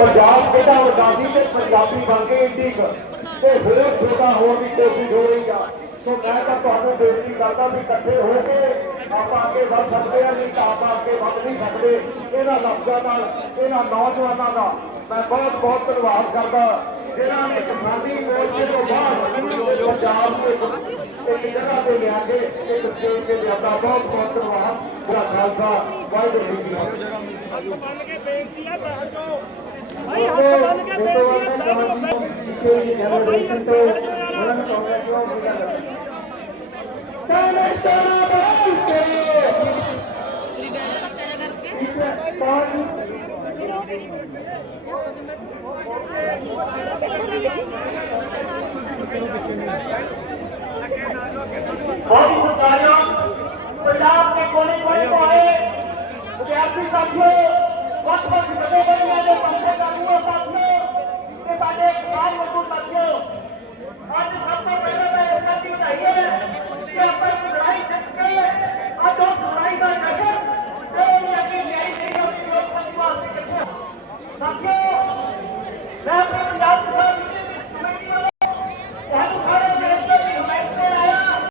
ਪੰਜਾਬ ਕਿਹੜਾ ਵੱਡਾ ਤੇ ਪੰਜਾਬੀ ਬਣ ਕੇ ਇੰਡੀ ਤੇ ਹੋਰ ਛੋਟਾ ਹੋਣ ਦੀ ਕੋਸ਼ਿਸ਼ ਹੋ ਰਹੀ ਆ। ਸੋ ਮੈਂ ਤਾਂ ਤੁਹਾਨੂੰ ਬੇਨਤੀ ਕਰਦਾ ਵੀ ਇਕੱਠੇ ਹੋ ਕੇ ਆਪਾਂ ਅੱਗੇ ਵੱਧ ਸਕਦੇ ਆ ਨਹੀਂ ਤਾਂ ਆਪਾਂ ਅੱਗੇ ਵੱਧ ਨਹੀਂ ਸਕਦੇ। ਇਹਨਾਂ ਲਫ਼ਜ਼ਾਂ ਨਾਲ, ਇਹਨਾਂ ਨੌਜਵਾਨਾਂ ਦਾ ਮੈਂ ਬਹੁਤ ਬਹੁਤ ਧੰਨਵਾਦ ਕਰਦਾ। ਜਿਹਨਾਂ ਨੇ ਕਿਸਾਨੀ ਮੋਰਚੇ ਤੋਂ ਬਾਅਦ ਪੰਜਾਬ ਦੇ ਇੱਕ ਜਗ੍ਹਾ ਤੇ ਲਿਆ ਕੇ ਇੱਕ ਸਟੇਜ ਤੇ ਲਿਆਂਦਾ ਬਹੁਤ ਬਹੁਤ ਧੰਨਵਾਦ। ਮੇਰਾ ਖਾਲਸਾ, ਵਾਹਿਗੁਰੂ ਜੀ ਕੀ ਫਤਿਹ। ਹੱਥ ਕੇ ਬੇਨਤੀ ਆ ਬੈਠ ਜਾਓ। ਭਾਈ ਹੱਥ ਬੰਨ ਕੇ ਬੇਨਤੀ ਆ ਬੈਠ ਜਾਓ ਬੈਠ ਭਾਈ ਹੱਥ ਬੈਠ ਜਾਓ ਯਾਰ ਪੂਰੀ ਬੈਠ ਜਾ ਚੱਲ ਕਰਕੇ ਬਹੁਤ ਸਰਕਾਰੀਆਂ ਪੰਜਾਬ ਦੇ ਕੋਨੇ ਕੋਨੇ ਤੋਂ ਆਏ ਵਿਦਿਆਰਥੀ ਸਾਥੀਓ। Okay.